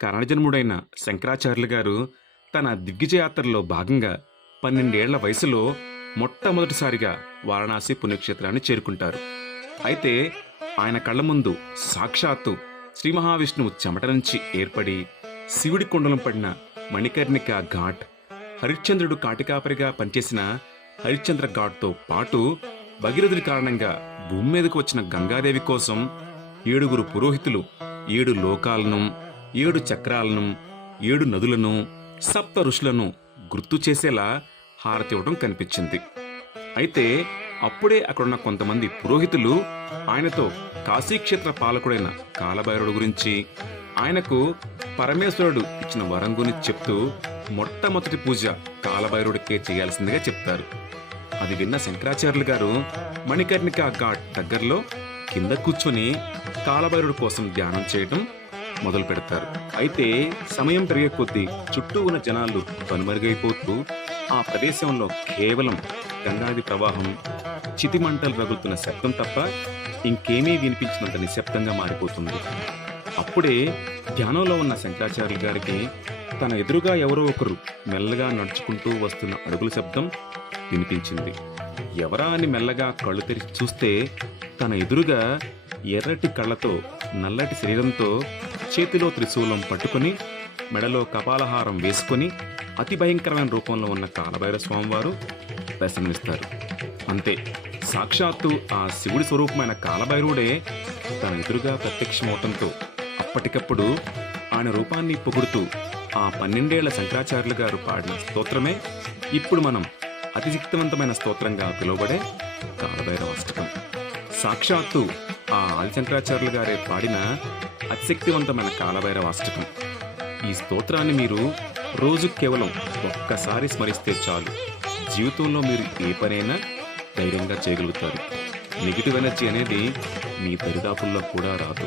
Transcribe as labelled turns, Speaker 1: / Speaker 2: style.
Speaker 1: కరణజన్ముడైన శంకరాచార్యులు గారు తన దిగ్విజయ యాత్రలో భాగంగా పన్నెండేళ్ళ వయసులో మొట్టమొదటిసారిగా వారణాసి పుణ్యక్షేత్రాన్ని చేరుకుంటారు. అయితే ఆయన కళ్ళ ముందు సాక్షాత్తు శ్రీ మహావిష్ణువు చెమట నుంచి ఏర్పడి శివుడి కుండలం పడిన మణికర్ణిక ఘాట్ హరిశ్చంద్రుడు కాటికాపరిగా పనిచేసిన హరిశ్చంద్ర ఘాట్తో పాటు భగీరథుడి కారణంగా భూమి మీదకు వచ్చిన గంగాదేవి కోసం ఏడుగురు పురోహితులు ఏడు లోకాలను ఏడు చక్రాలను ఏడు నదులను సప్త ఋషులను గుర్తు చేసేలా హారతి ఇవ్వడం కనిపించింది. అయితే అప్పుడే అక్కడున్న కొంతమంది పురోహితులు ఆయనతో కాశీక్షేత్ర పాలకుడైన కాలభైరుడు గురించి ఆయనకు పరమేశ్వరుడు ఇచ్చిన వరం గురించి చెప్తూ మొట్టమొదటి పూజ కాలభైరుడికే చేయాల్సిందిగా చెప్తారు. అది విన్న శంకరాచార్యులు గారు మణికర్ణిక ఘాట్ దగ్గరలో కింద కూర్చొని కాలభైరుడు కోసం ధ్యానం చేయడం మొదలు పెడతారు. అయితే సమయం పెరిగే కొద్దీ చుట్టూ ఉన్న జనాలు కనుమరుగైపోతూ ఆ ప్రదేశంలో కేవలం గంగాది ప్రవాహం చితిమంటలు రగులుతున్న శబ్దం తప్ప ఇంకేమీ వినిపించినంత నిశ్శబ్దంగా మారిపోతుంది. అప్పుడే ధ్యానంలో ఉన్న శంకరాచార్యులు గారికి తన ఎదురుగా ఎవరో ఒకరు మెల్లగా నడుచుకుంటూ వస్తున్న అడుగుల శబ్దం వినిపించింది. ఎవరా అని మెల్లగా కళ్ళు తెరిచి చూస్తే తన ఎదురుగా ఎర్రటి కళ్ళతో నల్లటి శరీరంతో చేతిలో త్రిశూలం పట్టుకొని మెడలో కపాలహారం వేసుకొని అతి భయంకరమైన రూపంలో ఉన్న కాలభైర స్వామివారు దర్శనమిస్తారు. అంతే సాక్షాత్తు ఆ శివుడి స్వరూపమైన కాలభైరుడే తన ఎదురుగా ప్రత్యక్షమవటంతో అప్పటికప్పుడు ఆయన రూపాన్ని పొగుడుతూ ఆ పన్నెండేళ్ళ శంకరాచార్యులు గారు పాడిన స్తోత్రమే ఇప్పుడు మనం అతిశక్తివంతమైన స్తోత్రంగా పిలువబడే కాలభైరవ అష్టకం. సాక్షాత్తు ఆ ఆదిశంకరాచార్యులు గారే పాడిన అతిశక్తివంతమైన కాలభైరవ అష్టకం. ఈ స్తోత్రాన్ని మీరు రోజు కేవలం ఒక్కసారి స్మరిస్తే చాలు. జీవితంలో మీరు ఏ పనైనా ధైర్యంగా చేయగలుగుతారు. నెగిటివ్ ఎనర్జీ అనేది మీ దరిదాపుల్లో కూడా రాదు.